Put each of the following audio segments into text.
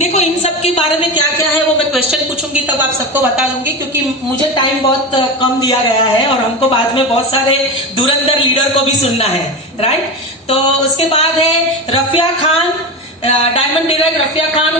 देखो इन सब के बारे में क्या क्या है वो मैं क्वेश्चन पूछूंगी तब आप सबको बता दूंगी, क्योंकि मुझे टाइम बहुत कम दिया गया है और हमको बाद में बहुत सारे धुरंधर लीडर को भी सुनना है, राइट। तो उसके बाद है रफिया खान, डायमंड डायरेक्ट रफिया खान।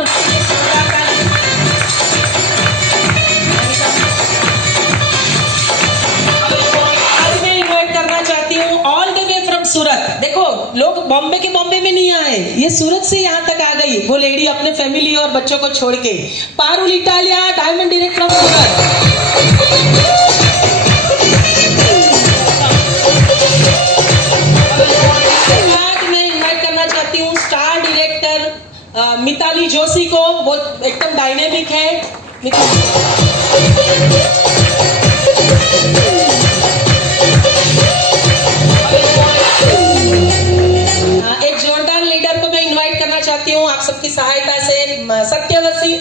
आज मैं इन्वाइट करना चाहती हूँ ऑल द वे फ्रॉम सूरत। देखो लोग बॉम्बे में नहीं आए, ये सूरत से यहाँ तक आ गई वो लेडी अपने फैमिली और बच्चों को छोड़ के। Parul Italia, diamond direct from Surat. Star director Mitali Joshi को, वो एकदम डायनेमिक है। एक जोरदार लीडर को मैं इनवाइट करना चाहती हूँ आप सबकी सहायता से, सत्यवती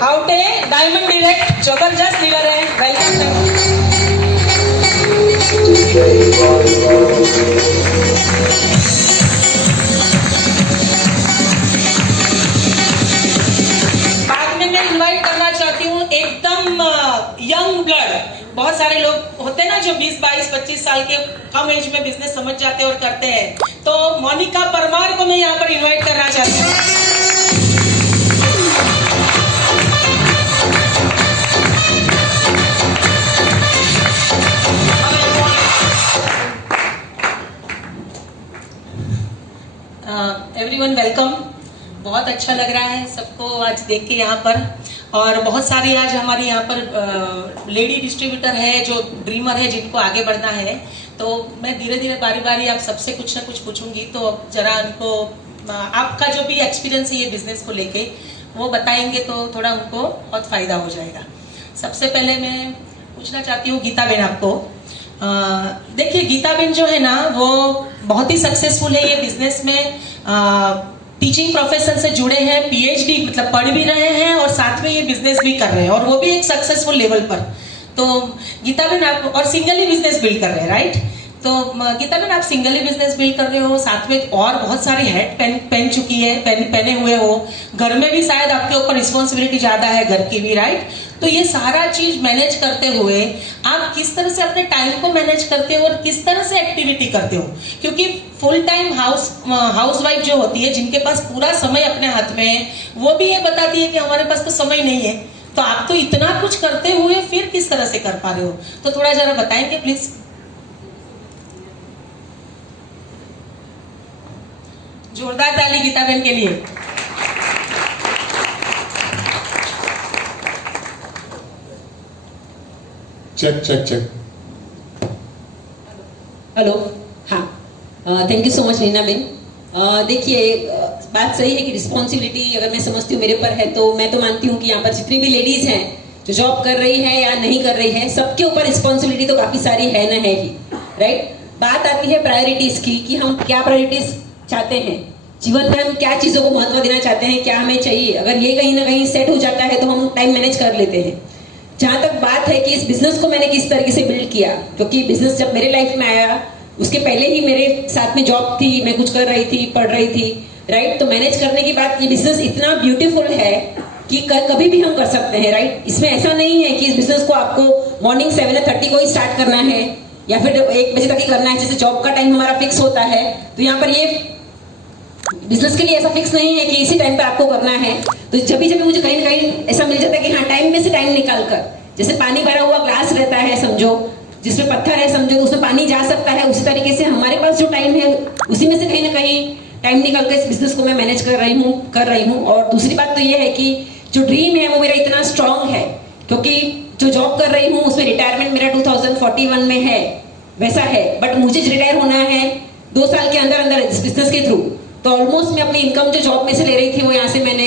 आउटे, डायमंड डायरेक्ट, जबरदस्त लीडर है, वेलकम। एकदम यंग ब्लड, बहुत सारे लोग होते हैं ना जो 20, 22, 25 साल के कम एज में बिजनेस समझ जाते हैं और करते हैं, तो मोनिका परमार को मैं यहाँ पर इनवाइट करना चाहती हूँ। एवरीवन वेलकम, बहुत अच्छा लग रहा है सबको आज देख के यहाँ पर। और बहुत सारी आज हमारे यहाँ पर लेडी डिस्ट्रीब्यूटर है जो ड्रीमर है, जिनको आगे बढ़ना है। तो मैं धीरे धीरे बारी बारी आप सबसे कुछ ना कुछ पूछूंगी, तो जरा उनको आपका जो भी एक्सपीरियंस है ये बिजनेस को लेके वो बताएंगे तो थोड़ा उनको बहुत फायदा हो जाएगा। सबसे पहले मैं पूछना चाहती हूँ गीता बेन आपको। देखिए गीता बेन जो है ना वो बहुत ही सक्सेसफुल है ये बिजनेस में, टीचिंग प्रोफेशन से जुड़े हैं, पीएचडी मतलब पढ़ भी रहे हैं और साथ में ये बिजनेस भी कर रहे हैं, और वो भी एक सक्सेसफुल लेवल पर। तो गीता बेन आप और सिंगल ही बिजनेस बिल्ड कर रहे हैं, राइट। तो गीता बेन आप सिंगल ही बिजनेस बिल्ड कर रहे हो, साथ में और बहुत सारी हैट पहन चुकी है, पहने हुए हो, घर में भी शायद आपके ऊपर रिस्पॉन्सिबिलिटी ज्यादा है, घर की भी, राइट। तो ये सारा चीज मैनेज करते हुए आप किस तरह से अपने टाइम को मैनेज करते हो और किस तरह से एक्टिविटी करते हो, क्योंकि फुल टाइम हाउस वाइफ जो होती है जिनके पास पूरा समय अपने हाथ में है, वो भी ये बताती है कि हमारे पास तो समय नहीं है। तो आप तो इतना कुछ करते हुए फिर किस तरह से कर पा रहे हो, तो थोड़ा जरा बताएंगे प्लीज। जोरदार ताली गीता बेन के लिए। चेक। हेलो, हाँ, thank you so much Neena ben. देखिए बात सही है कि रिस्पॉन्सिबिलिटी अगर मैं समझती हूँ मेरे ऊपर है, तो मैं तो मानती हूँ कि यहाँ पर जितनी भी लेडीज हैं जो जॉब कर रही है या नहीं कर रही है, सबके ऊपर रिस्पॉन्सिबिलिटी तो काफी सारी है ना, है ही, राइट। बात आती है प्रायोरिटीज की कि हम क्या प्रायोरिटीज चाहते हैं जीवन में, हम क्या चीजों को महत्व देना चाहते हैं, क्या हमें चाहिए। अगर ये कहीं ना कहीं सेट हो जाता है तो हम टाइम मैनेज कर लेते हैं। जहां तक बात है कि इस बिजनेस को मैंने किस तरीके से बिल्ड किया, क्योंकि बिजनेस जब मेरे लाइफ में आया उसके पहले ही मेरे साथ में जॉब थी, मैं कुछ कर रही थी, पढ़ रही थी, राइट। तो मैनेज करने की बात, ये बिजनेस इतना ब्यूटीफुल है कि कभी भी हम कर सकते हैं, राइट। इसमें ऐसा नहीं है कि इस बिजनेस को आपको मॉर्निंग 7:30 को ही स्टार्ट करना है या फिर 1 बजे तक ही करना है, जैसे जॉब का टाइम हमारा फिक्स होता है। तो यहाँ पर ये बिजनेस के लिए ऐसा फिक्स नहीं है कि इसी टाइम पे आपको करना है। तो जब भी मुझे कहीं ना कहीं ऐसा मिल जाता है कि हाँ, टाइम में से टाइम निकाल कर, जैसे पानी भरा हुआ ग्लास रहता है समझो, जिसमें पत्थर है समझो, तो उसमें पानी जा सकता है, उसी तरीके से हमारे पास जो टाइम है उसी में से कहीं ना कहीं टाइम निकाल कर इस बिजनेस को मैं मैनेज कर रही हूँ। और दूसरी बात तो ये है कि जो ड्रीम है वो मेरा इतना स्ट्रांग है, क्योंकि जो जॉब कर रही हूँ उसमें रिटायरमेंट मेरा 2041 में है, वैसा है। बट मुझे रिटायर होना है 2 साल के अंदर अंदर इस बिजनेस के थ्रू। तो ऑलमोस्ट मैं अपनी इनकम जो जॉब में से ले रही थी वो यहाँ से मैंने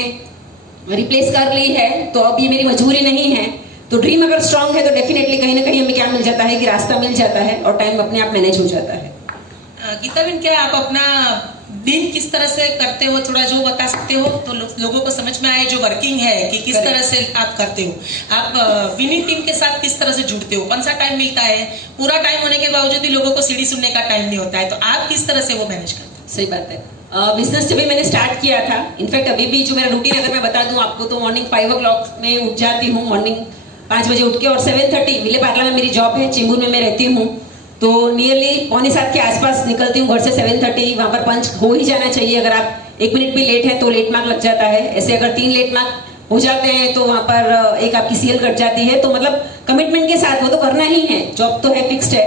रिप्लेस कर ली है, तो अब ये मेरी मजबूरी नहीं है। तो ड्रीम अगर स्ट्रांग है तो डेफिनेटली कहीं ना कहीं हमें क्या मिल जाता है कि रास्ता मिल जाता है और टाइम अपने आप मैनेज हो जाता है। गीता बेन, क्या आप अपना दिन किस तरह से करते हो, थोड़ा जो बता सकते हो तो लोगों को समझ में आए जो वर्किंग है कि किस तरह से आप करते हो। आप विनिंग टीम के साथ किस तरह से जुड़ते हो, कौन सा टाइम मिलता है, पूरा टाइम होने के बावजूद भी लोगों को सीढ़ी सुनने का टाइम नहीं होता है, तो आप किस तरह से वो मैनेज करते हो? सही बात है। बिजनेस जब भी मैंने स्टार्ट किया था, इनफैक्ट अभी भी जो मेरा रूटीन अगर मैं बता दूं आपको, तो मॉर्निंग 5 o'clock में उठ जाती हूँ, मॉर्निंग 5 बजे उठ के, और 7:30 विले पार्ला में मेरी जॉब है, चेंबूर में मैं रहती हूँ, तो नियरली 6:45 के आसपास निकलती हूँ घर से। 7:30 वहाँ पर पंच हो ही जाना चाहिए, अगर आप 1 मिनट भी लेट है तो लेट मार्क लग जाता है। ऐसे अगर 3 लेट मार्क हो जाते हैं तो वहाँ पर एक आपकी सीएल कट जाती है। तो मतलब कमिटमेंट के साथ वो तो करना ही है, जॉब तो है, फिक्स्ड है।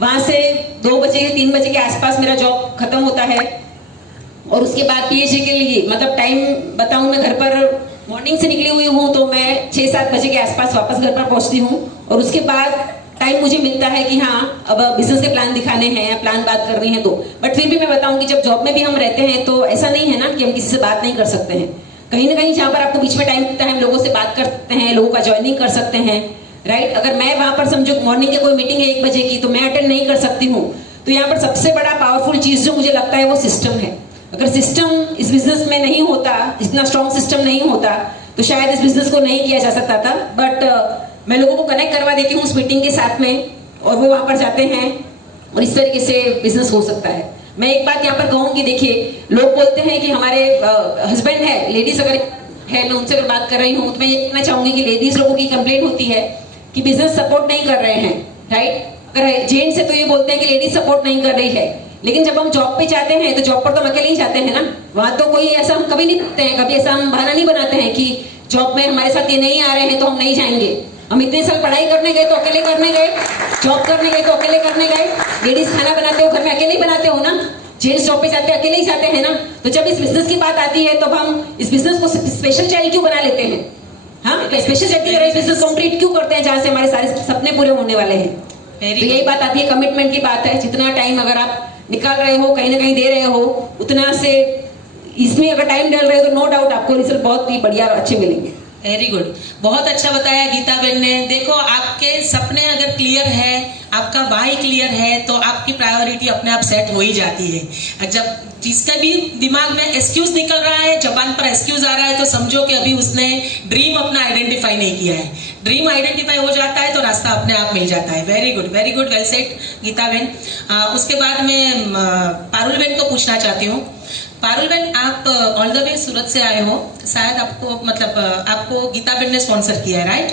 वहाँ से 2 बजे 3 बजे के आसपास मेरा जॉब खत्म होता है, और उसके बाद पीएचडी के लिए मतलब टाइम बताऊं, मैं घर पर मॉर्निंग से निकली हुई हूँ तो मैं 6-7 बजे के आसपास वापस घर पर पहुंचती हूँ, और उसके बाद टाइम मुझे मिलता है कि हाँ अब बिजनेस के प्लान दिखाने हैं या प्लान बात करनी है तो। बट फिर भी मैं बताऊं कि जब जॉब में भी हम रहते हैं तो ऐसा नहीं है ना कि हम किसी से बात नहीं कर सकते हैं। कहीं ना कहीं जहाँ पर आपको बीच में टाइम मिलता है, हम लोगों से बात कर सकते हैं, लोगों का ज्वाइनिंग कर सकते हैं, राइट। अगर मैं वहां पर समझो मॉर्निंग की कोई मीटिंग है 1 बजे की, तो मैं अटेंड नहीं कर सकती हूँ, तो यहाँ पर सबसे बड़ा पावरफुल चीज जो मुझे लगता है वो सिस्टम है। अगर सिस्टम इस बिजनेस में नहीं होता, इतना स्ट्रॉन्ग सिस्टम नहीं होता, तो शायद इस बिजनेस को नहीं किया जा सकता था। बट मैं लोगों को कनेक्ट करवा देती हूँ उस मीटिंग के साथ में, और वो वहां पर जाते हैं, और इस तरीके से बिजनेस हो सकता है। मैं एक बात यहाँ पर कहूँगी, देखिए लोग बोलते हैं कि हमारे हस्बैंड है, लेडीज अगर है, मैं उनसे अगर बात कर रही हूँ तो मैं ये कहना चाहूंगी कि लेडीज लोगों की कंप्लेंट होती है कि बिजनेस सपोर्ट नहीं कर रहे हैं, राइट। अगर जेंट्स है तो ये बोलते हैं कि लेडीज सपोर्ट नहीं कर रही है, लेकिन जब हम जॉब पे जाते हैं तो जॉब पर तो हम अकेले ही जाते हैं ना, वहां तो कोई ऐसा हम कभी नहीं करते हैं, कभी ऐसा हम बहाना नहीं बनाते हैं कि जॉब में हमारे साथ ये नहीं आ रहे हैं तो हम नहीं जाएंगे। हम इतने साल पढ़ाई करने गए तो अकेले करने गए, जॉब करने गए तो अकेले करने गए। लेडीज खाना बनाते हो घर में अकेले ही बनाते हो ना, जेंट्स जॉब पे जाते अकेले ही जाते हैं ना। तो जब इस बिजनेस की बात आती है तो हम इस बिजनेस को स्पेशल चाइल्ड क्यों बना लेते हैं? हाँ, स्पेशल चाइल्ड की तरह इस बिजनेस को ट्रीट क्यों करते हैं जहाँ से हमारे सारे सपने पूरे होने वाले हैं? तो यही बात आती है, कमिटमेंट की बात है। जितना टाइम अगर आप निकाल रहे हो, कहीं ना कहीं दे रहे हो, उतना से इसमें अगर टाइम डाल रहे हो तो नो डाउट आपको रिजल्ट बहुत ही बढ़िया और अच्छे मिलेंगे। वेरी गुड, बहुत अच्छा बताया गीता बहन ने। देखो, आपके सपने अगर क्लियर है, आपका वाई क्लियर है, तो आपकी प्रायोरिटी अपने आप सेट हो ही जाती है। जब जिसका भी दिमाग में एक्सक्यूज निकल रहा है, जबान पर एक्सक्यूज आ रहा है, तो समझो कि अभी उसने ड्रीम अपना आइडेंटिफाई नहीं किया है। ड्रीम आइडेंटिफाई हो जाता है तो रास्ता अपने आप मिल जाता है। Very good, well said Geeta बहन। उसके बाद में पारुल बहन को पूछना चाहती हूँ। पारुल बहन, आप ऑल द वे सूरत से आए हो, शायद आपको मतलब आपको गीता बहन ने स्पॉन्सर किया है, राइट?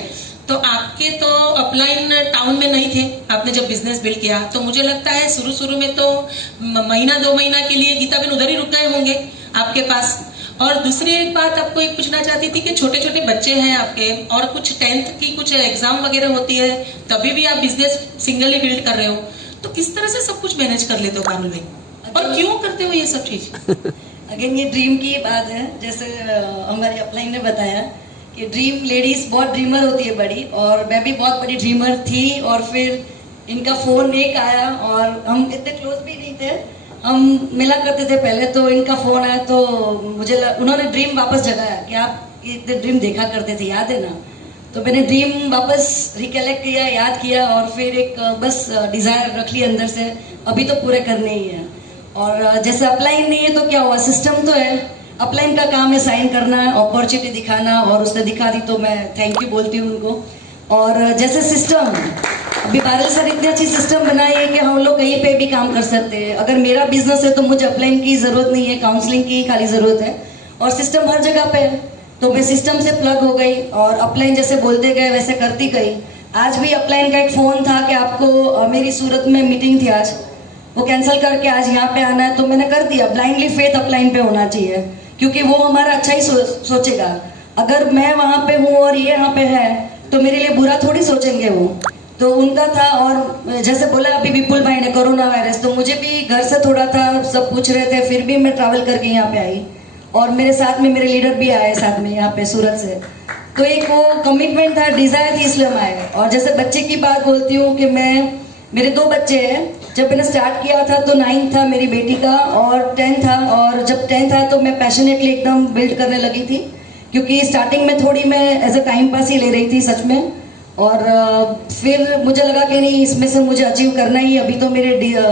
तो आपके तो अपलाइन टाउन में नहीं थे, आपने जब बिजनेस बिल्ड किया, तो मुझे लगता है शुरू में तो महीना 2 महीना के लिए गीता बहन उधर ही रुक गए होंगे आपके पास। और दूसरी एक बात आपको एक पूछना चाहती थी कि छोटे छोटे बच्चे हैं आपके, और कुछ 10th की कुछ एग्जाम वगैरह होती है, तभी भी आप बिजनेस सिंगल ही बिल्ड कर रहे हो, तो किस तरह से सब कुछ मैनेज कर लेते हो पारुल बहन, और क्यों करते हो ये सब चीज? अगेन ये ड्रीम की बात है, जैसे हमारे अपलाइन ने बताया कि ड्रीम, लेडीज बहुत ड्रीमर होती है बड़ी, और मैं भी बहुत बड़ी ड्रीमर थी। और फिर इनका फोन एक आया, और हम इतने क्लोज भी नहीं थे, हम मिला करते थे पहले, तो इनका फोन आया तो उन्होंने ड्रीम वापस जगाया कि आप इतने ड्रीम देखा करते थे, याद है ना? तो मैंने ड्रीम वापस रिकलेक्ट किया, याद किया, और फिर एक बस डिजायर रख ली अंदर से, अभी तो पूरे करने ही है। और जैसे अपलाइन नहीं है तो क्या हुआ, सिस्टम तो है। अपलाइन का काम है साइन करना, अपॉर्चुनिटी दिखाना, और उसने दिखा दी तो मैं थैंक यू बोलती हूँ उनको। और जैसे सिस्टम, अभी बादल सर इतनी अच्छी सिस्टम बनाई है कि हम लोग कहीं पे भी काम कर सकते हैं। अगर मेरा बिजनेस है तो मुझे अपलाइन की जरूरत नहीं है, काउंसलिंग की खाली जरूरत है, और सिस्टम हर जगह पे है। तो मैं सिस्टम से प्लग हो गई, और अपलाइन जैसे बोलते गए वैसे करती गई। आज भी अपलाइन का एक फोन था कि आपको मेरी सूरत में मीटिंग थी आज, वो कैंसिल करके आज यहाँ पे आना है, तो मैंने कर दिया। ब्लाइंडली फेथ अपलाइन पे होना चाहिए, क्योंकि वो हमारा अच्छा ही सोचेगा। अगर मैं वहाँ पे हूँ और ये यहाँ पे है तो मेरे लिए बुरा थोड़ी सोचेंगे वो, तो उनका था। और जैसे बोला अभी विपुल भाई ने, कोरोना वायरस, तो मुझे भी घर से थोड़ा था, सब पूछ रहे थे, फिर भी मैं ट्रैवल करके यहाँ पे आई, और मेरे साथ में मेरे लीडर भी आए साथ में यहाँ पे सूरत से। तो एक वो कमिटमेंट था, डिजायर थी, इसलिए हम आए। और जैसे बच्चे की बात बोलती हूँ कि मेरे 2 बच्चे हैं। जब मैंने स्टार्ट किया था तो 9 था मेरी बेटी का और 10 था, और जब 10 था तो मैं पैशनेटली एकदम बिल्ड करने लगी थी, क्योंकि स्टार्टिंग में थोड़ी मैं एज अ टाइम पास ही ले रही थी सच में। और फिर मुझे लगा कि नहीं, इसमें से मुझे अचीव करना ही, अभी तो मेरे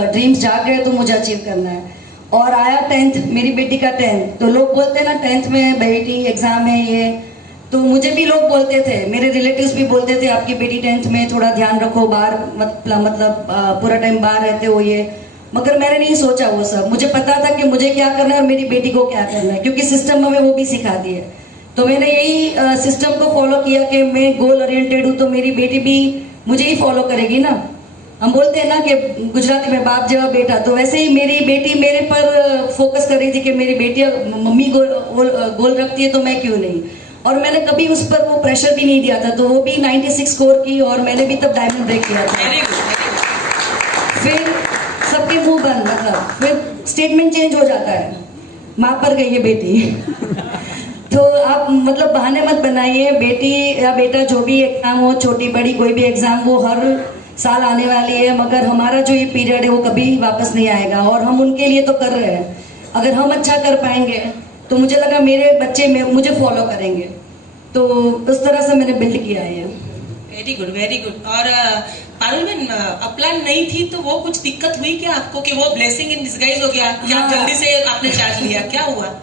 ड्रीम्स जाग गए तो मुझे अचीव करना है। और आया 10th, मेरी बेटी का 10th, तो लोग बोलते हैं ना 10th में बेटी एग्जाम है ये, तो मुझे भी लोग बोलते थे, मेरे रिलेटिव्स भी बोलते थे आपकी बेटी 10th में, थोड़ा ध्यान रखो, बाहर मतलब पूरा टाइम बाहर रहते हो ये। मगर मैंने नहीं सोचा वो सब। मुझे पता था कि मुझे क्या करना है और मेरी बेटी को क्या करना है, क्योंकि सिस्टम हमें वो भी सिखाती है। तो मैंने यही सिस्टम को फॉलो किया कि मैं गोल ओरिएंटेड हूँ, तो मेरी बेटी भी मुझे ही फॉलो करेगी ना। हम बोलते हैं ना कि गुजराती में बाप जवा बेटा, तो वैसे ही मेरी बेटी मेरे पर फोकस कर रही थी कि मेरी बेटी मम्मी गोल रखती है तो मैं क्यों नहीं। और मैंने कभी उस पर वो प्रेशर भी नहीं दिया था। तो वो भी 96 स्कोर की और मैंने भी तब डायमंड ब्रेक किया था। फिर सबके मुंह बंद, मतलब फिर स्टेटमेंट चेंज हो जाता है, माँ पर गई है बेटी। तो आप मतलब बहाने मत बनाइए। बेटी या बेटा जो भी एग्जाम हो, छोटी बड़ी कोई भी एग्जाम, वो हर साल आने वाली है, मगर हमारा जो ये पीरियड है वो कभी वापस नहीं आएगा और हम उनके लिए तो कर रहे हैं। अगर हम अच्छा कर पाएंगे तो मुझे लगा मेरे बच्चे मुझे फॉलो करेंगे। तो उस तरह से मैंने बिल्ड किया है। Very good, very good. और पारुल में अपलाइन नहीं थी तो वो कुछ दिक्कत हुई क्या आपको कि वो ब्लेसिंग इन डिस्गाइज हो गया या जल्दी से आपने चार्ज लिया, क्या हुआ?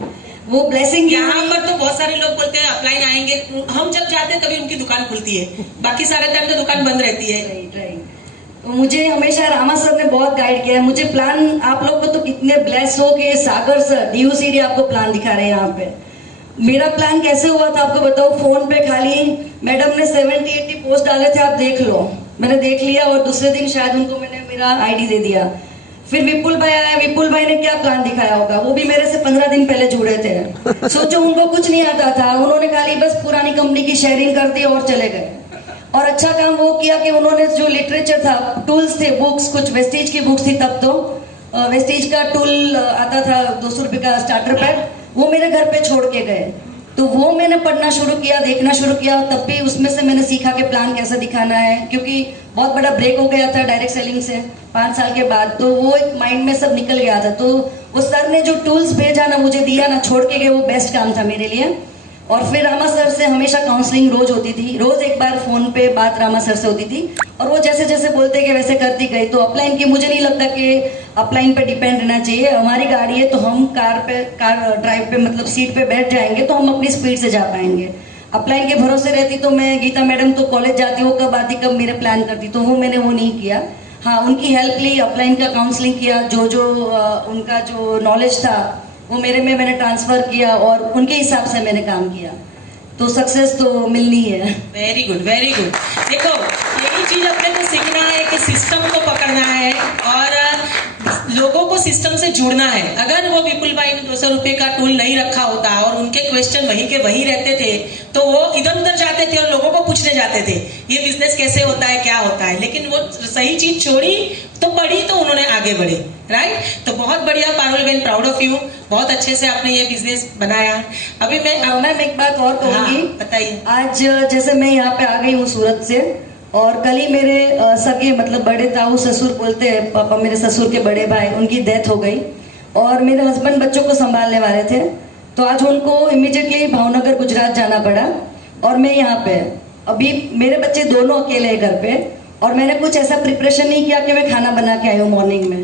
वो ब्लेसिंग यहाँ पर तो बहुत सारे लोग बोलते हैं अपलाइन आएंगे, हम जब जाते हैं तभी उनकी दुकान खुलती है, बाकी सारे टाइम तो दुकान बंद रहती है। राइट। मुझे हमेशा रामा सर ने बहुत गाइड किया है। मुझे प्लान, आप लोग को तो कितने ब्लेस हो कि सागर सर DUCD आपको प्लान दिखा रहे हैं यहाँ पे। मेरा प्लान कैसे हुआ था आपको बताओ। फोन पे खाली मैडम ने 70-80 पोस्ट डाले थे, आप देख लो। मैंने देख लिया और दूसरे दिन शायद उनको मैंने मेरा ID दे दिया। फिर विपुल भाई आया, विपुल भाई ने क्या प्लान दिखाया होगा, वो भी मेरे से 15 दिन पहले जुड़े थे। सोचो उनको कुछ नहीं आता था, उन्होंने खाली बस पुरानी कंपनी की शेयरिंग कर दी और चले गए। और अच्छा काम वो किया कि उन्होंने जो लिटरेचर था, टूल्स थे, बुक्स, कुछ वेस्टेज की बुक्स थी तब तो, वेस्टेज का टूल आता था 200 रुपये का स्टार्टर पैक, वो मेरे घर पे छोड़ के गए। तो वो मैंने पढ़ना शुरू किया, देखना शुरू किया, तब भी उसमें से मैंने सीखा कि प्लान कैसे दिखाना है, क्योंकि बहुत बड़ा ब्रेक हो गया था डायरेक्ट सेलिंग से 5 साल के बाद। तो वो एक माइंड में सब निकल गया था। तो वो सर ने जो टूल्स भेजा ना, मुझे दिया ना, छोड़ के गए, वो बेस्ट काम था मेरे लिए। और फिर रामा सर से हमेशा काउंसलिंग रोज होती थी, रोज एक बार फोन पे बात रामा सर से होती थी और वो जैसे जैसे बोलते कि वैसे करती गई। तो अपलाइन की मुझे नहीं लगता कि अपलाइन पे डिपेंड रहना चाहिए। हमारी गाड़ी है तो हम कार ड्राइव पे मतलब सीट पे बैठ जाएंगे तो हम अपनी स्पीड से जा पाएंगे। अपलाइन के भरोसे रहती तो मैं, गीता मैडम तो कॉलेज जाती, वो कब आती कब मेरे प्लान करती, तो वो मैंने वो नहीं किया। हाँ, उनकी हेल्प ली, अपलाइन का काउंसलिंग किया, जो उनका जो नॉलेज था वो मैंने ट्रांसफर किया और उनके हिसाब से मैंने काम किया। तो सक्सेस तो मिलनी है। Very good, very good. देखो यही चीज अपने को सीखना है कि सिस्टम को पकड़ना है और लोगों को सिस्टम से जुड़ना है। अगर वो विपुल भाई ने 200 रुपए का टूल नहीं रखा होता और उनके क्वेश्चन वहीं के वहीं रहते थे तो वो इधर उधर जाते थे और लोगों को पूछने जाते थे ये बिजनेस कैसे होता है, क्या होता है। लेकिन वो सही चीज छोड़ी तो पढ़ी तो उन्होंने आगे बढ़े। राइट। तो बहुत बढ़िया पारुल बहन, प्राउड ऑफ यू, बहुत अच्छे से आपने ये बिजनेस बनाया। अभी मैं एक बात और कहूंगी। बताइए। आज जैसे मैं यहाँ पे आ गई हूँ सूरत से और कल ही मेरे सगे मतलब बड़े ताऊ ससुर बोलते हैं, पापा मेरे ससुर के बड़े भाई, उनकी डेथ हो गई और मेरे हस्बैंड बच्चों को संभालने वाले थे। तो आज उनको इमीडिएटली भावनगर गुजरात जाना पड़ा और मैं यहाँ पे, अभी मेरे बच्चे दोनों अकेले हैं घर पे और मैंने कुछ ऐसा प्रिपरेशन नहीं किया कि मैं खाना बना के आई हूँ मॉर्निंग में।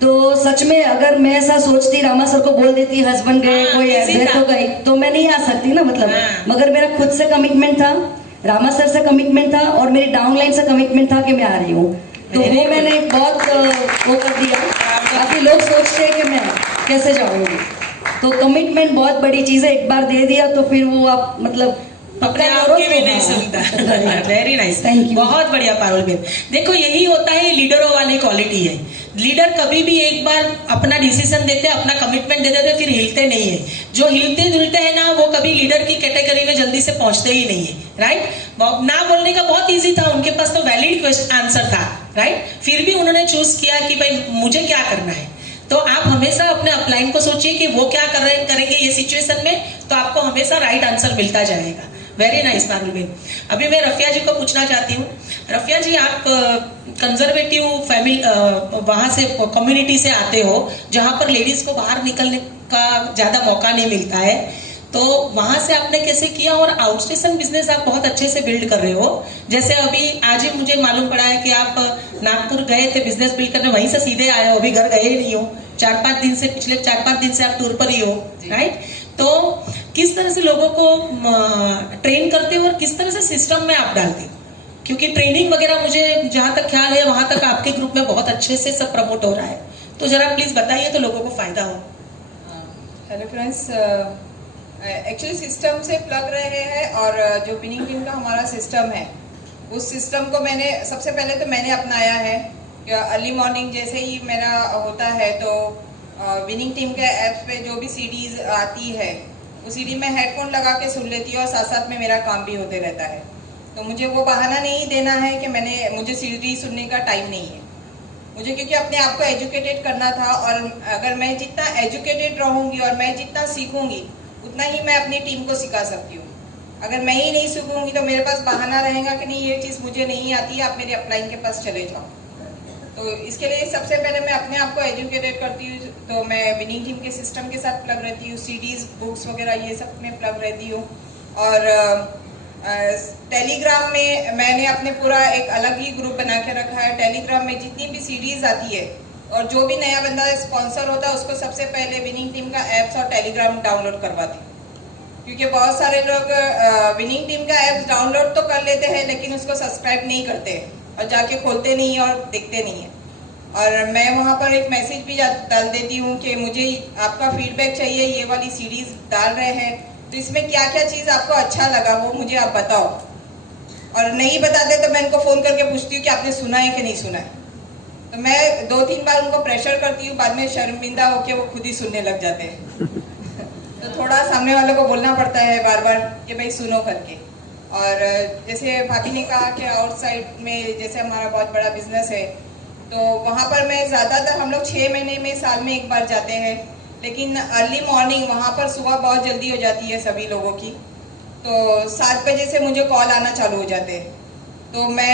तो सच में अगर मैं ऐसा सोचती, रामा सर को बोल देती हस्बैंड गए, कोई डेथ हो गई, तो मैं नहीं आ सकती ना मतलब। मगर मेरा खुद से कमिटमेंट था, रामा सर से कमिटमेंट था और मेरी डाउनलाइन से कमिटमेंट था कि मैं आ रही हूँ। तो वो मैंने बहुत वो कर दिया। काफी लोग सोचते हैं कि मैं कैसे जाऊंगी, तो कमिटमेंट बहुत बड़ी चीज है। एक बार दे दिया तो फिर वो आप मतलब अपने आप की भी नहीं सुनता। वेरी नाइस, बहुत बढ़िया पारुल बहन। देखो यही होता है, लीडरों वाली क्वालिटी है। लीडर कभी भी एक बार अपना डिसीजन देते, अपना कमिटमेंट दे देते, फिर हिलते नहीं है। जो हिलते जुलते हैं ना, वो कभी लीडर की कैटेगरी में जल्दी से पहुंचते ही नहीं है। राइट। ना बोलने का बहुत इजी था, उनके पास तो वैलिड आंसर था। राइट। फिर भी उन्होंने चूज किया कि भाई मुझे क्या करना है। तो आप हमेशा अपने अपलाइन को सोचिए कि वो क्या करेंगे ये सिचुएशन में, तो आपको हमेशा राइट आंसर मिलता जाएगा। वेरी नाइस पारुल बहन। अभी मैं रफिया जी को पूछना चाहती हूँ। रफिया जी, आप कंजर्वेटिव फैमिली वहां से कम्युनिटी से आते हो जहां पर लेडीज को बाहर निकलने का ज्यादा मौका नहीं मिलता है, तो वहां से आपने कैसे किया और आउटस्टेशन बिजनेस आप बहुत अच्छे से बिल्ड कर रहे हो। जैसे अभी आज ही मुझे मालूम पड़ा है कि आप नागपुर गए थे बिजनेस बिल्ड करने, वहीं से सीधे आए हो, अभी घर गए नहीं हो। 4-5 दिन से, पिछले 4-5 दिन से आप टूर पर ही हो। राइट। तो किस तरह से लोगों को ट्रेन करते हो और किस तरह से सिस्टम में आप डालते हो, क्योंकि ट्रेनिंग वगैरह मुझे जहां तक ख्याल है वहां तक आपके ग्रुप में बहुत अच्छे से सब प्रमोट हो रहा है। तो जरा प्लीज बताइए तो लोगों को फायदा हो। हेलो फ्रेंड्स, एक्चुअली सिस्टम से प्लग रहे हैं और जो विनिंग टीम का हमारा सिस्टम है उस सिस्टम को मैंने सबसे पहले तो मैंने अपनाया है कि अर्ली मॉर्निंग जैसे ही मेरा होता है तो विनिंग टीम के ऐप पे जो भी सीडीज आती है उस सीडी में हेडफोन लगा के सुन लेती हूँ और साथ साथ में मेरा काम भी होते रहता है। तो मुझे वो बहाना नहीं देना है कि मुझे सीडी सुनने का टाइम नहीं है मुझे, क्योंकि अपने आप को एजुकेटेड करना था और अगर मैं जितना एजुकेटेड रहूंगी और मैं जितना सीखूंगी उतना ही मैं अपनी टीम को सिखा सकती हूँ। अगर मैं ही नहीं सीखूंगी तो मेरे पास बहाना रहेगा कि नहीं ये चीज़ मुझे नहीं आती है, आप मेरे अपलाइन के पास चले जाओ। तो इसके लिए सबसे पहले मैं अपने आप को एजुकेटेड करती हूँ, तो मैं विनिंग टीम के सिस्टम के साथ प्लग रहती हूँ, सीडीज बुक्स वगैरह ये सब में प्लग रहती हूँ। और टेलीग्राम में मैंने अपने पूरा एक अलग ही ग्रुप बना के रखा है। टेलीग्राम में जितनी भी सीडीज आती है और जो भी नया बंदा स्पॉन्सर होता है उसको सबसे पहले विनिंग टीम का ऐप्स और टेलीग्राम डाउनलोड करवाती हूँ, क्योंकि बहुत सारे लोग विनिंग टीम का ऐप्स डाउनलोड तो कर लेते हैं लेकिन उसको सब्सक्राइब नहीं करते और जाके खोलते नहीं है और देखते नहीं है। और मैं वहाँ पर एक मैसेज भी डाल देती हूँ कि मुझे आपका फीडबैक चाहिए, ये वाली सीडीज डाल रहे हैं तो इसमें क्या क्या चीज़ आपको अच्छा लगा वो मुझे आप बताओ। और नहीं बताते तो मैं उनको फ़ोन करके पूछती हूँ कि आपने सुना है कि नहीं सुना है। तो मैं 2-3 बार उनको प्रेशर करती हूँ, बाद में शर्मिंदा होकर वो खुद ही सुनने लग जाते हैं। तो थोड़ा सामने वालों को बोलना पड़ता है बार बार कि भाई सुनो करके। और जैसे भाभी ने कहा कि आउटसाइड में जैसे हमारा बहुत बड़ा बिजनेस है तो वहाँ पर मैं ज़्यादातर हम लोग 6 महीने में साल में एक बार जाते हैं, लेकिन अर्ली मॉर्निंग वहाँ पर सुबह बहुत जल्दी हो जाती है सभी लोगों की, तो 7 बजे से मुझे कॉल आना चालू हो जाते हैं। तो मैं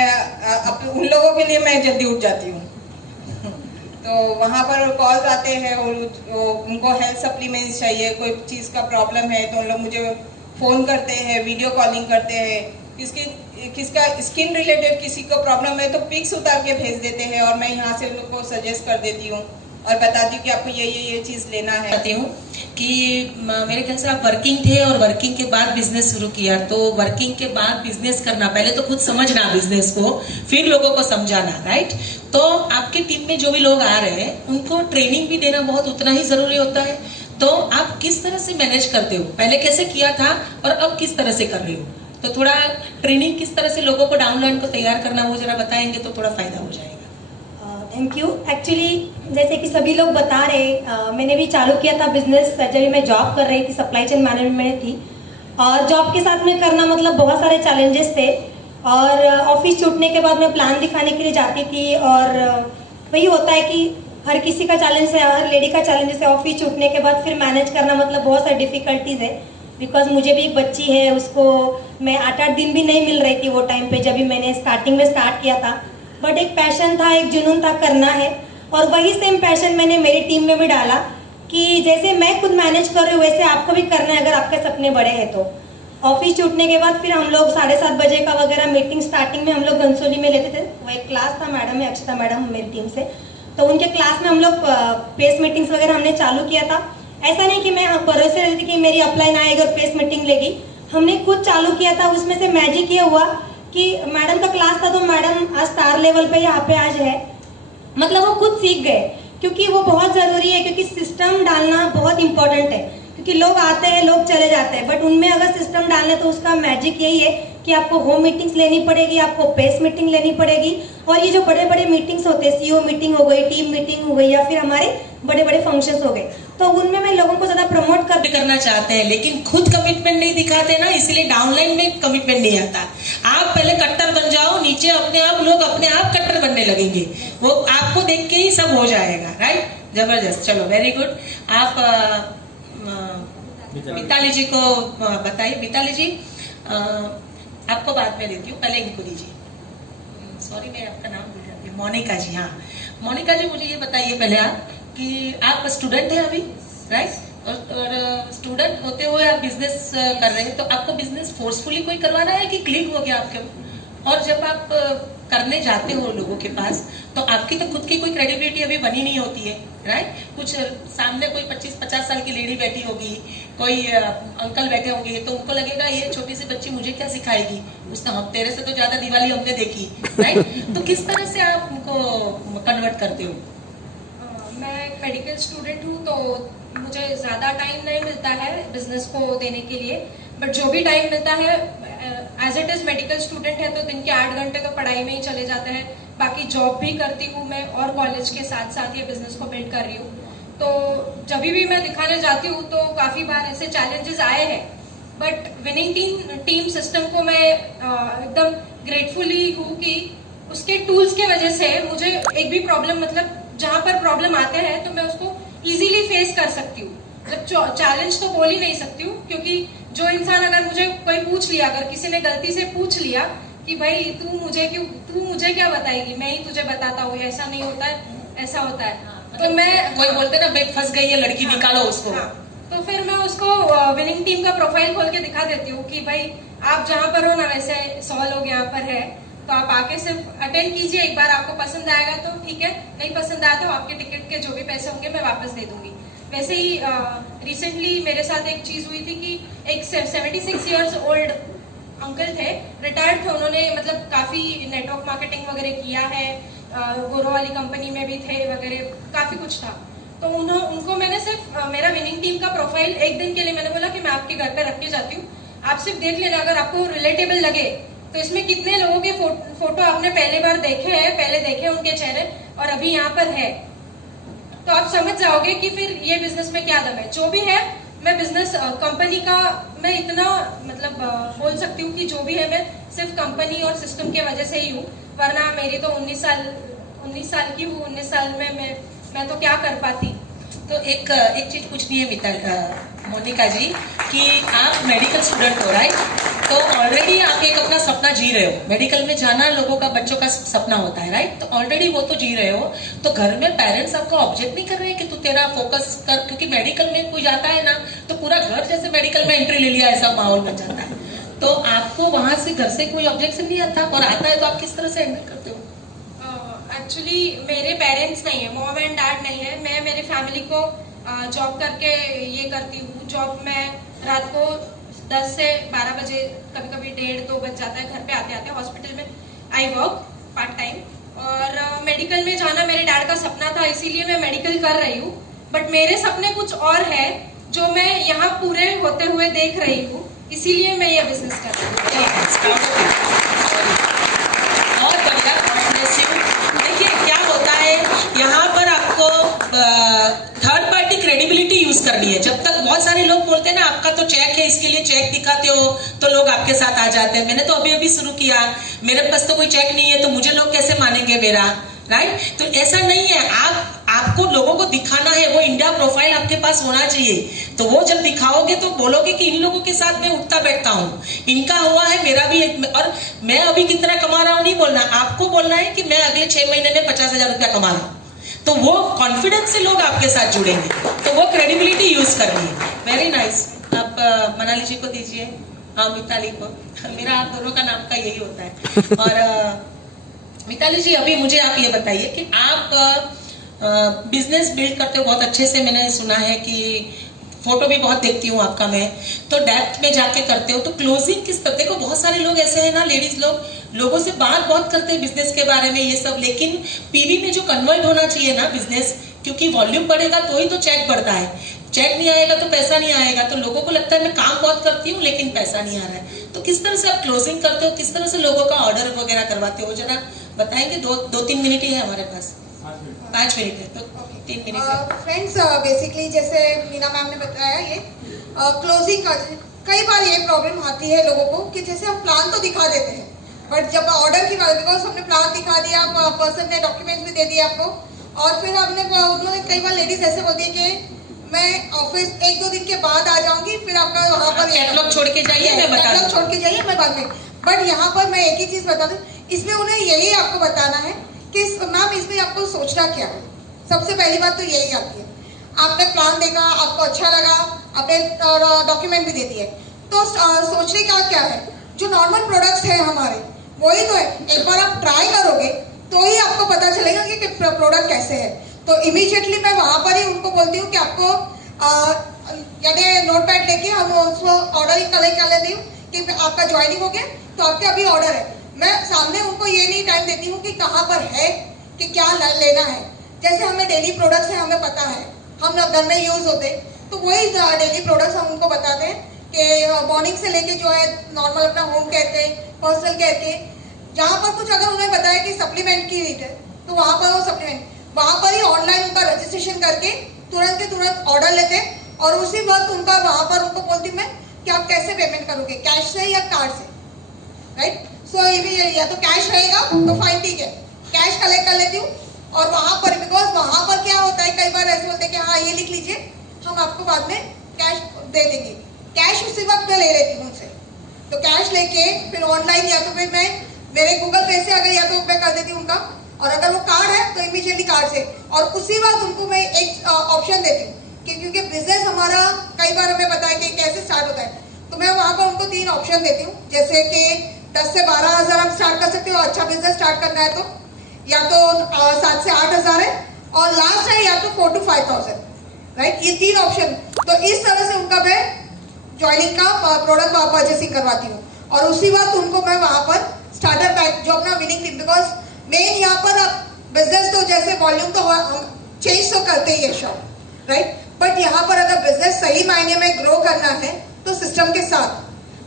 उन लोगों के लिए मैं जल्दी उठ जाती हूँ। तो वहाँ पर कॉल्स आते हैं और उनको हेल्थ सप्लीमेंट्स चाहिए, कोई चीज़ का प्रॉब्लम है तो उन लोग मुझे फ़ोन करते हैं, वीडियो कॉलिंग करते हैं। किसका स्किन रिलेटेड किसी को प्रॉब्लम है तो पिक्स उतार के भेज देते हैं और मैं यहाँ से उन लोग को सजेस्ट कर देती हूँ और बताती हूँ कि आपको ये चीज़ लेना है। बताती हूँ कि मेरे ख्याल से आप वर्किंग थे और वर्किंग के बाद बिजनेस शुरू किया, तो वर्किंग के बाद बिजनेस करना, पहले तो खुद समझना बिजनेस को, फिर लोगों को समझाना, राइट। तो आपकी टीम में जो भी लोग आ रहे हैं उनको ट्रेनिंग भी देना बहुत उतना ही जरूरी होता है। तो आप किस तरह से मैनेज करते हो, पहले कैसे किया था और अब किस तरह से कर रहे हो, तो थोड़ा ट्रेनिंग किस तरह से लोगों को डाउनलाइन को तैयार करना वो जरा बताएंगे तो थोड़ा फायदा हो जाएगा। Thank you. एक्चुअली जैसे कि सभी लोग बता रहे, मैंने भी चालू किया था बिजनेस जब मैं जॉब कर रही थी, सप्लाई चेन मैनेजमेंट में थी, और जॉब के साथ में करना मतलब बहुत सारे चैलेंजेस थे। और ऑफिस छूटने के बाद मैं प्लान दिखाने के लिए जाती थी और वही होता है कि हर किसी का चैलेंज है, हर लेडी का चैलेंज है। ऑफिस छूटने के बाद फिर मैनेज करना मतलब बहुत सारी डिफिकल्टीज है, बिकॉज मुझे भी एक बच्ची है, उसको मैं 8-8 दिन भी नहीं मिल रही थी वो टाइम पे जब भी मैंने स्टार्टिंग में स्टार्ट किया था। बट एक पैशन था, एक जुनून था, करना है। और वही सेम पैशन मैंने मेरी टीम में भी डाला कि जैसे मैं खुद मैनेज कर रही हूँ वैसे आपको भी करना है अगर आपके सपने बड़े हैं तो। ऑफिस छूटने के बाद फिर हम लोग 7:30 बजे का वगैरह मीटिंग स्टार्टिंग में हम लोग घनसोली में लेते थे। वो एक क्लास था, मैडम है अक्षता मैडम मेरी टीम से, तो उनके क्लास में हम लोग प्रेस मीटिंग्स वगैरह हमने चालू किया था। ऐसा नहीं कि मैं भरोसे रहती थी कि मेरी अपलाइन आएगी और प्रेस मीटिंग लेगी, हमने खुद चालू किया था। उसमें से मैजिक ये हुआ कि मैडम का क्लास था तो मैडम आज स्टार लेवल पे यहाँ पे आज है, मतलब वो खुद सीख गए, क्योंकि वो बहुत ज़रूरी है, क्योंकि सिस्टम डालना बहुत इंपॉर्टेंट है। क्योंकि लोग आते हैं, लोग चले जाते हैं, बट उनमें अगर सिस्टम डालने तो उसका मैजिक यही है कि आपको होम मीटिंग्स लेनी पड़ेगी, आपको प्रेस मीटिंग लेनी पड़ेगी, और ये जो बड़े बड़े मीटिंग्स होते हैं, सीईओ मीटिंग हो गई, टीम मीटिंग हो गई, या फिर हमारे बड़े बड़े फंक्शंस हो गए, तो उनमें मैं लोगों को ज़्यादा प्रमोट करना चाहते हैं लेकिन खुद कमिटमेंट नहीं दिखाते ना, इसलिए डाउनलाइन में कमिटमेंट नहीं आता। आप पहले कट्टर बन जाओ, नीचे अपने आप लोग अपने आप कट्टर बनने लगेंगे, वो आपको देख के ही सब हो जाएगा, राइट। जबरदस्त, चलो वेरी गुड। आप मिताली जी को बताइए। मिताली जी आपको बाद में देती हूँ, पहले इनको दीजिए। सॉरी मैं आपका नाम भूल जाती हूँ। मोनिका जी, हाँ मोनिका जी, मुझे ये बताइए पहले आप कि आप स्टूडेंट हैं अभी, राइट, और स्टूडेंट होते हुए आप बिजनेस कर रहे हैं, तो आपको बिजनेस फोर्सफुली कोई करवा रहा है कि क्लिक हो गया आपके? और जब आप करने जाते हो लोगों के पास तो आपकी तो खुद की कोई क्रेडिबिलिटी अभी बनी नहीं होती है, राइट। कुछ सामने कोई 25-50 साल की लेडी बैठी होगी, कोई अंकल बैठे होंगे, तो उनको लगेगा ये छोटी सी बच्ची मुझे क्या सिखाएगी, उसने हम तेरे से तो ज्यादा दिवाली हमने देखी, राइट। तो किस तरह से आप उनको कन्वर्ट करते हो? मैं मेडिकल स्टूडेंट हूँ, तो मुझे ज़्यादा टाइम नहीं मिलता है बिजनेस को देने के लिए, बट जो भी टाइम मिलता है as it is medical student है तो दिन के 8 घंटे तो पढ़ाई में ही चले जाते हैं। बाकी जॉब भी करती हूँ मैं और कॉलेज के साथ साथ ये बिजनेस को बिल्ड कर रही हूँ। तो जब भी मैं दिखाने जाती हूँ तो काफ़ी बार ऐसे चैलेंजेस आए हैं, बट विनिंग टीम सिस्टम को मैं एकदम ग्रेटफुली हूँ कि उसके टूल्स के वजह से मुझे एक भी प्रॉब्लम, मतलब जहाँ पर प्रॉब्लम आते हैं तो मैं उसको इजीली फेस कर सकती हूँ। मतलब चैलेंज तो बोल ही नहीं सकती हूँ, क्योंकि जो इंसान अगर मुझे कोई पूछ लिया, अगर किसी ने गलती से पूछ लिया कि भाई तू मुझे क्या बताएगी, मैं ही तुझे बताता हूँ, ऐसा नहीं होता है, ऐसा होता है। तो मैं, कोई बोलते ना बेट फंस गई है लड़की, निकालो उसको। हाँ, तो फिर मैं उसको विनिंग टीम का प्रोफाइल खोल के दिखा देती हूँ कि भाई आप जहाँ पर हो ना, वैसे 100 लोग यहाँ पर है, तो आप आके सिर्फ अटेंड कीजिए, एक बार आपको पसंद आएगा तो ठीक है, नहीं पसंद आया तो आपके टिकट के जो भी पैसे होंगे मैं वापस दे दूंगी। वैसे ही रिसेंटली मेरे साथ एक चीज हुई थी कि एक 76 इयर्स ओल्ड अंकल थे, रिटायर्ड थे, उन्होंने मतलब काफी नेटवर्क मार्केटिंग वगैरह किया है, गोरो वाली कंपनी में भी थे वगैरह, काफी कुछ था। तो उनको मैंने सिर्फ मेरा विनिंग टीम का प्रोफाइल एक दिन के लिए मैंने बोला कि मैं आपके घर पे रख के जाती हूँ, आप सिर्फ देख लेना, अगर आपको रिलेटेबल लगे तो इसमें कितने लोगों के फोटो आपने पहले बार देखे हैं, पहले देखे उनके चेहरे और अभी यहाँ पर है, तो आप समझ जाओगे कि फिर ये बिजनेस में क्या दम है। जो भी है, मैं बिजनेस कंपनी का मैं इतना मतलब बोल सकती हूँ कि जो भी है मैं सिर्फ कंपनी और सिस्टम के वजह से ही हूँ, वरना मेरी तो 19 साल की हूँ, 19 साल में मैं तो क्या कर पाती। तो एक चीज पूछनी है मोनिका जी कि आप मेडिकल स्टूडेंट हो, राइट? तो ऑलरेडी आप एक अपना सपना जी रहे हो, मेडिकल में जाना लोगों का, बच्चों का सपना होता है, राइट? तो ऑलरेडी वो तो जी रहे हो, तो घर में पेरेंट्स आपको ऑब्जेक्ट नहीं कर रहे हैं कि तू तेरा फोकस कर, क्योंकि मेडिकल में कोई जाता है ना तो पूरा घर जैसे मेडिकल में एंट्री ले लिया ऐसा माहौल बन जाता है। तो आपको वहां से घर से कोई ऑब्जेक्शन नहीं आता, और आता है तो आप किस तरह से हैंडल करते हो? एक्चुअली मेरे पेरेंट्स नहीं है, मॉम एंड डैड नहीं है, मैं मेरे फैमिली को जॉब करके ये करती हूँ। जॉब में रात को 10 से 12 बजे, कभी कभी 1:30-2 बज जाता है घर पे आते आते। हॉस्पिटल में आई वर्क पार्ट टाइम, और मेडिकल में जाना मेरे डैड का सपना था, इसीलिए मैं मेडिकल कर रही हूँ, बट मेरे सपने कुछ और है जो मैं यहाँ पूरे होते हुए देख रही हूँ, इसीलिए मैं ये बिजनेस कर रही हूँ। बहुत बढ़िया, देखिए क्या होता है यहाँ पर आपको थर्ड पार्टी क्रेडिबिलिटी यूज करनी है। जब तक बहुत सारे लोग बोलते हैं ना आपका तो चेक है, इसके लिए चेक दिखाते हो तो लोग आपके साथ आ जाते हैं। मैंने तो अभी शुरू किया, मेरे पास तो कोई चेक नहीं है तो मुझे लोग कैसे मानेंगे मेरा, राइट? तो ऐसा नहीं है, आपको लोगों को दिखाना है, वो इंडिया प्रोफाइल आपके पास होना चाहिए। तो वो जब दिखाओगे तो बोलोगे कि इन लोगों के साथ मैं उठता बैठता हूँ, इनका हुआ है, मेरा भी एक, और मैं अभी कितना कमा रहा हूँ नहीं बोलना, आपको बोलना है कि मैं अगले 6 महीने में 50,000 रुपया कमा रहा हूँ। तो वो कॉन्फिडेंस से लोग आपके साथ जुड़ेंगे, तो वो क्रेडिबिलिटी यूज करनी है। Very nice. आप मनाली जी को दीजिए, मिताली को, मेरा आप दोनों का नाम का यही होता है। और मिताली जी, अभी मुझे आप ये बताइए कि आप बिजनेस बिल्ड करते हो बहुत अच्छे से, मैंने सुना है कि फोटो भी बहुत देखती हूँ आपका मैं, तो डेप्थ में जाके करते हो, तो क्लोजिंग किस तरह? देखो बहुत सारे लोग ऐसे हैं ना, लेडीज लोगों से बात बहुत करते हैं बिजनेस के बारे में ये सब, लेकिन पीवी में जो कन्वर्ट होना चाहिए ना बिजनेस, क्योंकि वॉल्यूम बढ़ेगा तो ही तो चेक बढ़ता है, चेक नहीं आएगा तो पैसा नहीं आएगा। तो लोगों को लगता है मैं काम बहुत करती हूँ लेकिन पैसा नहीं आ रहा है, तो किस तरह से आप क्लोजिंग करते हो, किस तरह से लोगों का ऑर्डर वगैरह करवाते हो, जरा बताएंगे? 2-3 मिनट ही है हमारे पास, 5 मिनट है, तो 3 मिनट। फ्रेंड्स, बेसिकली जैसे मीना मैम ने बताया, ये क्लोजिंग का कई बार ये प्रॉब्लम आती है लोगों को कि जैसे हम प्लान तो दिखा देते हैं, बट जब ऑर्डर की बात, बिकॉज हमने प्लान दिखा दिया, पर्सन ने डॉक्यूमेंट्स भी दे दिए आपको, और फिर उन्होंने कई बार लेडीज ऐसे बोलती है कि मैं ऑफिस 1-2 दिन के बाद आ जाऊंगी, फिर आपका वहाँ पर कैटलॉग छोड़ के जाइए, मैं बता दूं। छोड़ के जाइए, मैं बाद में। बट यहाँ पर मैं एक ही चीज बता दूं, इसमें उन्हें यही आपको बताना है कि मैम इसमें आपको सोचना क्या है। सबसे पहली बात तो यही आती है, आपने प्लान देखा, आपको अच्छा लगा, आपने डॉक्यूमेंट भी दे दिए, तो सोचने का क्या है, जो नॉर्मल प्रोडक्ट्स है हमारे वही तो है। एक बार आप ट्राई करोगे तो ही आपको पता चलेगा कि प्रोडक्ट कैसे है। तो इमीडिएटली मैं वहां पर ही उनको बोलती हूँ कि आपको यानी नोट पैड लेके हम उसको ऑर्डर ही कलेक्ट कर लेती हूँ कि आपका ज्वाइनिंग हो गया तो आपके अभी ऑर्डर है। मैं सामने उनको ये नहीं टाइम देती हूँ कि कहाँ पर है, कि क्या लेना है। जैसे हमें डेली प्रोडक्ट्स है, हमें पता है, हम लोग घर में यूज होते, तो वही डेली प्रोडक्ट्स हम उनको बताते हैं कि मॉर्निंग से लेके जो है नॉर्मल अपना होम केयर के, पर्सनल केयर के, जहाँ पर कुछ अगर उन्हें बताया कि सप्लीमेंट की नीड है तो वहाँ पर वो सप्लीमेंट, वहाँ पर ही ऑनलाइन उनका रजिस्ट्रेशन करके तुरंत के तुरंत ऑर्डर लेते हैं और उसी वक्त उनका वहाँ पर उनको बोलती हूँ मैं कि आप कैसे पेमेंट करोगे, कैश से या कार्ड से, राइट। सो इमीडिएटली या तो कैश रहेगा तो फाइन, ठीक है, कैश कलेक्ट कर लेती हूँ। और वहाँ पर बिकॉज वहाँ पर क्या होता है, कई बार ऐसे बोलते हैं कि हाँ ये लिख लीजिए, हम आपको बाद में कैश दे देंगे, कैश उसी वक्त मैं ले लेती हूँ उनसे। तो कैश लेके फिर ऑनलाइन या तो फिर मैं मेरे गूगल पे से अगर या तो मैं कर देती हूँ उनका, और अगर वो कार्ड है तो इमीडिएटली कार्ड से, और उसी वक्त उनको मैं एक ऑप्शन देती हूँ कि क्योंकि बिजनेस हमारा कई बार हमें पता है कि कैसे स्टार्ट होता है, तो मैं वहाँ पर उनको 3 ऑप्शन देती हूँ, जैसे कि 10 से 12 हज़ार आप स्टार्ट कर सकते हो, अच्छा बिजनेस स्टार्ट करना है तो, या तो 7 से 8 हज़ार है, और लास्ट है या तो 4 to 5,000, राइट। ये 3 ऑप्शन, तो इस तरह से उनका मैं ज्वाइनिंग का प्रोडक्ट परचेसिंग करवाती हूँ, और उसी वक्त उनको मैं वहाँ पर स्टार्टर पैक जो अपना विनिंग टीम, बिकॉज मेन यहाँ पर बिजनेस तो जैसे वॉल्यूम तो हम चेंज तो करते ही है शॉप, राइट, बट यहाँ पर अगर बिजनेस सही मायने में ग्रो करना है तो सिस्टम के साथ,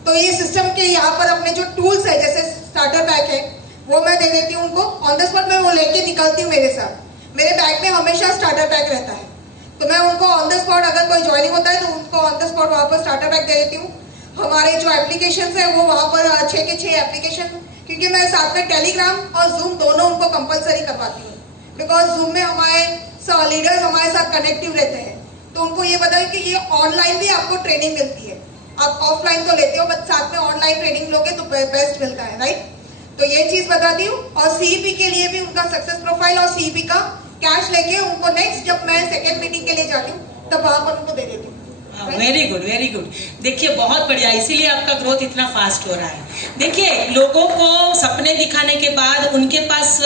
तो ये सिस्टम के यहाँ पर अपने जो टूल्स है जैसे स्टार्टर पैक है वो मैं दे देती हूँ उनको ऑन द स्पॉट, मैं वो लेके निकलती हूँ मेरे साथ, मेरे बैग में हमेशा स्टार्टर पैक रहता है, तो मैं उनको ऑन द स्पॉट अगर कोई ज्वाइनिंग होता है तो उनको ऑन द स्पॉट वहाँ पर स्टार्टर पैक दे देती हूँ। हमारे जो एप्लीकेशन है वो वहाँ पर 6 के 6 एप्लीकेशन, क्योंकि मैं साथ में टेलीग्राम और जूम दोनों उनको कंपलसरी करवाती हूँ, बिकॉज जूम में हमारे लीडर्स हमारे साथ कनेक्टिव रहते हैं, तो उनको ये बताएं कि ये ऑनलाइन भी आपको ट्रेनिंग मिलती है, आप ऑफलाइन तो लेते हो बट साथ में ऑनलाइन ट्रेनिंग लोगे तो बेस्ट मिलता है, राइट। तो ये चीज बताती हूँ, और सीईपी के लिए भी उनका सक्सेस प्रोफाइल और सीईपी का कैश लेके उनको नेक्स्ट जब मैं सेकेंड मीटिंग के लिए जाती हूँ तब वहां पर उनको दे देती हूँ। Very good, very good. देखिए बहुत बढ़िया, इसीलिए आपका ग्रोथ इतना फास्ट हो रहा है। देखिए लोगों को सपने दिखाने के बाद उनके पास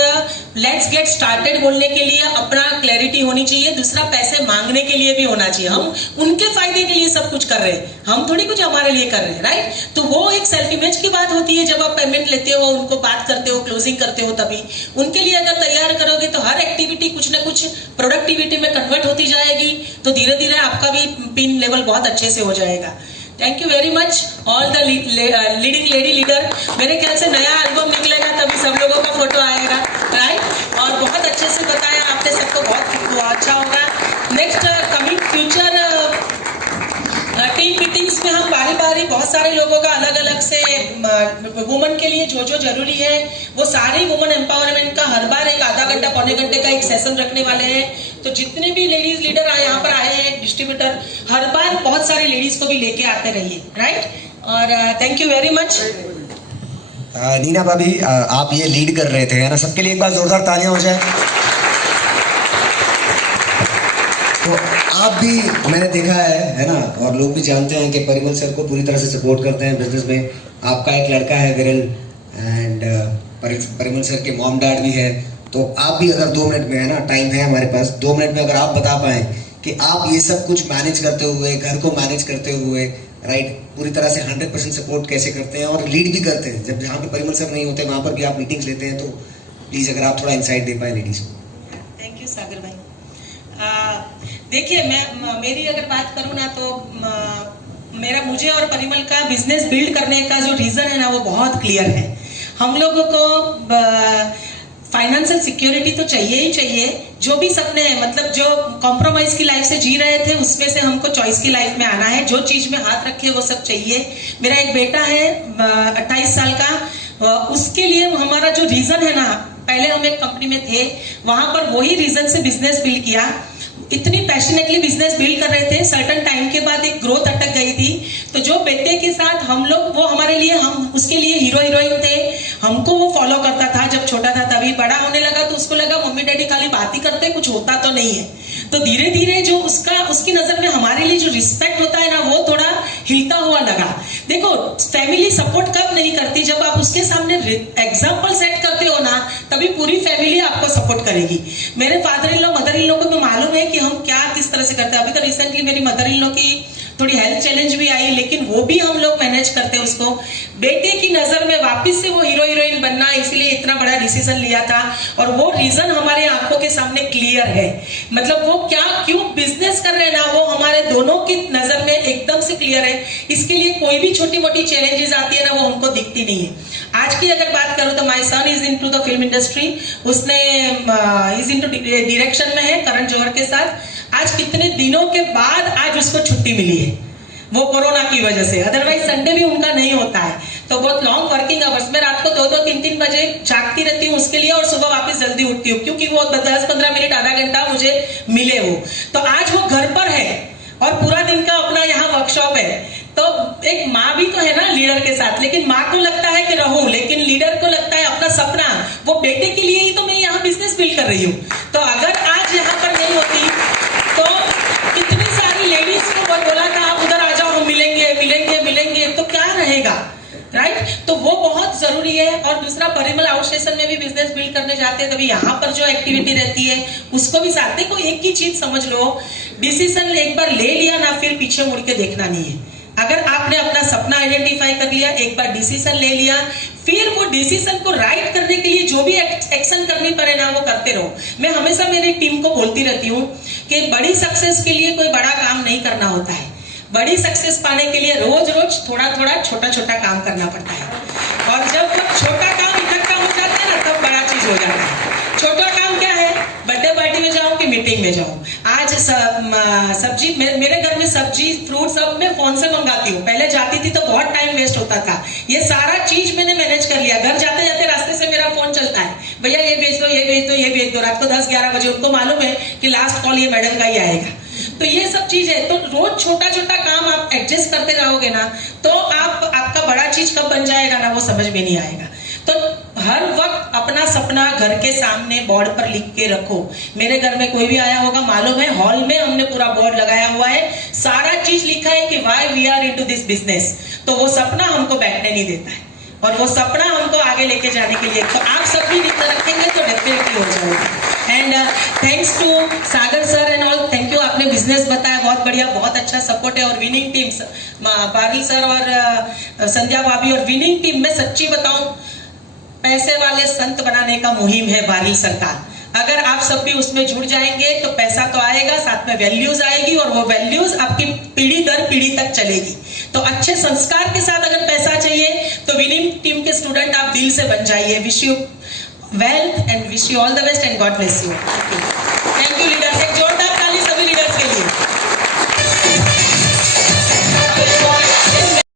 लेट्स गेट स्टार्टेड बोलने के लिए अपना क्लैरिटी होनी चाहिए, दूसरा पैसे मांगने के लिए भी होना चाहिए। हम उनके फायदे के लिए सब कुछ कर रहे हैं, हम थोड़ी कुछ हमारे लिए कर रहे हैं, राइट। तो वो एक सेल्फ इमेज की बात होती है, जब आप पेमेंट लेते हो, उनको बात करते हो, क्लोजिंग करते हो, तभी उनके लिए अगर तैयार करोगे तो हर एक्टिविटी कुछ ना कुछ प्रोडक्टिविटी में कन्वर्ट होती जाएगी, तो धीरे धीरे आपका भी पिन लेवल बहुत अच्छे से हो जाएगा। Thank you very much all the leading lady leader. मेरे ख्याल से नया एल्बम निकलेगा तभी सब लोगों का फोटो आएगा, राइट। और बहुत अच्छे से बताया आपने सबको, बहुत अच्छा होगा। Next coming future team meetings में हम बारी बारी बहुत सारे लोगों का अलग अलग से वुमन के लिए जो जो जरूरी है वो सारी वुमन एम्पावरमेंट का हर बार एक आधा घंटा पौने घंटे का एक सेशन रखने वाले हैं। तो जितने भी लेडीज लीडर यहाँ पर आए हैं, डिस्ट्रीब्यूटर, हर बार बहुत सारी लेडीज को भी लेके आते रहिए, राइट। और thank you very much. Neena भाभी आप ये लीड कर रहे थे, है ना, सबके लिए एक बार जोरदार तालियां हो जाए। तो आप भी, मैंने देखा है ना, और लोग भी जानते हैं कि परिमल सर को पूरी तरह से सपोर्ट करते हैं बिजनेस में। आपका एक लड़का है विरल, एंड परिमल सर के मॉम डैड भी है। तो आप भी अगर 2 मिनट में, है ना, टाइम है हमारे पास, 2 मिनट में अगर आप बता पाएं कि आप ये सब कुछ मैनेज करते हुए, घर को मैनेज करते हुए, राइट, पूरी तरह से 100% सपोर्ट कैसे करते हैं और लीड भी करते हैं, जब जहाँ पे परिमल सर नहीं होते वहाँ पर भी आप मीटिंग्स लेते हैं, तो प्लीज अगर आप थोड़ा इंसाइट दे पाए लेडीज को। थैंक यू सागर भाई। देखिए मेरी अगर बात करूँ ना तो मुझे और परिमल का बिजनेस बिल्ड करने का जो रीजन है ना वो बहुत क्लियर है। हम लोगों को फाइनेंशियल सिक्योरिटी तो चाहिए ही चाहिए, जो भी सपने हैं, मतलब जो कॉम्प्रोमाइज की लाइफ से जी रहे थे उसमें से हमको चॉइस की लाइफ में आना है, जो चीज में हाथ रखे वो सब चाहिए। मेरा एक बेटा है 28 साल का, उसके लिए हमारा जो रीजन है ना, पहले हम एक कंपनी में थे, वहां पर वही रीजन से बिजनेस बिल्ड किया, इतनी पैशनेटली बिजनेस बिल्ड कर रहे थे। सर्टेन टाइम के बाद एक ग्रोथ अटक गई थी, तो जो बेटे के साथ हम लोग, वो हमारे लिए, हम उसके लिए हीरो हीरोइन थे, हमको वो फॉलो करता था जब छोटा था। तभी बड़ा होने लगा तो उसको लगा मम्मी डैडी खाली बात ही करते, कुछ होता तो नहीं है। तो धीरे धीरे जो उसकी नजर में हमारे लिए जो रिस्पेक्ट होता है ना, वो थोड़ा हिलता हुआ लगा। देखो फैमिली सपोर्ट कब नहीं करती, जब आप उसके सामने एग्जाम्पल सेट करते हो ना, तभी पूरी फैमिली आपको सपोर्ट करेगी। मेरे father in law, mother in law को तो मालूम है कि हम क्या किस तरह से करते हैं। अभी तो रिसेंटली मेरी मदर इन लॉ की थोड़ी हेल्थ चैलेंज भी आई, लेकिन वो भी हम लोग मैनेज करते हैं उसको। बेटे की नजर में वापस से वो हीरो हीरोइन बनना, इसलिए इतना बड़ा डिसीजन लिया था, और वो रीजन हमारे आंखों के सामने क्लियर है। मतलब वो क्या क्यों बिजनेस कर रहे हैं ना, वो हमारे दोनों की नजर में एकदम से क्लियर है। इसके लिए कोई भी छोटी मोटी चैलेंजेस आती है ना, वो हमको दिखती नहीं है। आज की अगर बात करूं तो my son is into the film industry, उसने इज इनटू डायरेक्शन में है करण जौहर के साथ। आज कितने दिनों के बाद आज उसको छुट्टी मिली है, वो कोरोना की वजह से, अदरवाइज संडे भी उनका नहीं होता है। तो बहुत लॉन्ग वर्किंग आवर्स में रात को 2-2, 3-3 बजे जागती रहती हूँ उसके लिए, और सुबह वापस जल्दी उठती हूँ, क्योंकि वो 10-15 मिनट आधा घंटा मुझे मिले वो। तो आज वो घर पर है और पूरा दिन का अपना यहाँ वर्कशॉप है। तो एक माँ भी तो है ना लीडर के साथ, लेकिन माँ को लगता है कि रहूं, लेकिन लीडर को लगता है अपना सपना, वो बेटे के लिए ही तो मैं यहाँ बिजनेस बिल्ड कर रही हूँ। तो अगर आज यहाँ पर नहीं होती तो कितनी सारी लेडीज को बोला था आप उधर आ जाओ, हम मिलेंगे मिलेंगे मिलेंगे, तो क्या रहेगा, राइट? तो वो बहुत जरूरी है। और दूसरा, परिमल आउटस्टेशन में भी बिजनेस बिल्ड करने जाते हैं, तभी यहाँ पर जो एक्टिविटी रहती है उसको भी साथ। देखो एक ही चीज समझ लो, डिसीजन एक बार ले लिया ना, फिर पीछे मुड़ के देखना नहीं है। अगर आपने अपना सपना आइडेंटिफाई कर लिया, एक बार डिसीजन ले लिया, फिर वो डिसीजन को राइट करने के लिए जो भी एक्शन करनी पड़े ना, वो करते रहो। मैं हमेशा मेरी टीम को बोलती रहती हूँ कि बड़ी सक्सेस के लिए कोई बड़ा काम नहीं करना होता है। बड़ी सक्सेस पाने के लिए रोज रोज थोड़ा थोड़ा छोटा छोटा काम करना पड़ता है, और जब छोटा काम इकट्ठा हो जाता है ना, तब बड़ा चीज हो जाता है। छोटा काम क्या है? बर्थडे पार्टी में जाऊं कि मीटिंग में जाऊं। आज सब्जी, मेरे घर में सब्जी फ्रूट सब मैं फोन से मंगाती हूँ। पहले जाती थी तो बहुत टाइम वेस्ट होता था, ये सारा चीज मैंने मैनेज कर लिया। घर जाते जाते रास्ते से मेरा फोन चलता है, भैया ये भेज दो, ये भेज दो, ये भेज दो। रात को 10-11 बजे उनको मालूम है कि लास्ट कॉल ये मैडम का ही आएगा। तो ये सब चीज है। तो रोज छोटा छोटा काम आप एडजस्ट करते रहोगे ना, तो आपका बड़ा चीज कब बन जाएगा ना, वो समझ में नहीं आएगा। तो हर वक्त अपना सपना घर के सामने बोर्ड पर लिख के रखो। मेरे घर में कोई भी आया होगा, मालूम है हॉल में हमने पूरा बोर्ड लगाया हुआ है, सारा चीज लिखा है कि why we are into this business. तो वो सपना हमको बैठने नहीं देता है, और वो सपना हमको आगे लेके जाने के लिए, तो आप सब भी रखेंगे तो डेफिनेटली हो जाएगा। And thanks to Sagar sir and all, thank you. आपने बिजनेस बताया, बहुत बढ़िया, बहुत अच्छा सपोर्ट है। और विनिंग टीम, बारिल सर और संध्या भाभी और विनिंग टीम, मैं सच्ची बताऊं, पैसे वाले संत बनाने का मुहिम है बारिल सरकार। अगर आप सब भी उसमें जुड़ जाएंगे तो पैसा तो आएगा, साथ में वैल्यूज आएगी, और वो वैल्यूज आपकी पीढ़ी दर पीढ़ी तक चलेगी। तो अच्छे संस्कार के साथ अगर पैसा चाहिए तो विनिंग टीम के स्टूडेंट आप दिल से बन जाइए। Wish you wealth and wish you all the best and God bless you.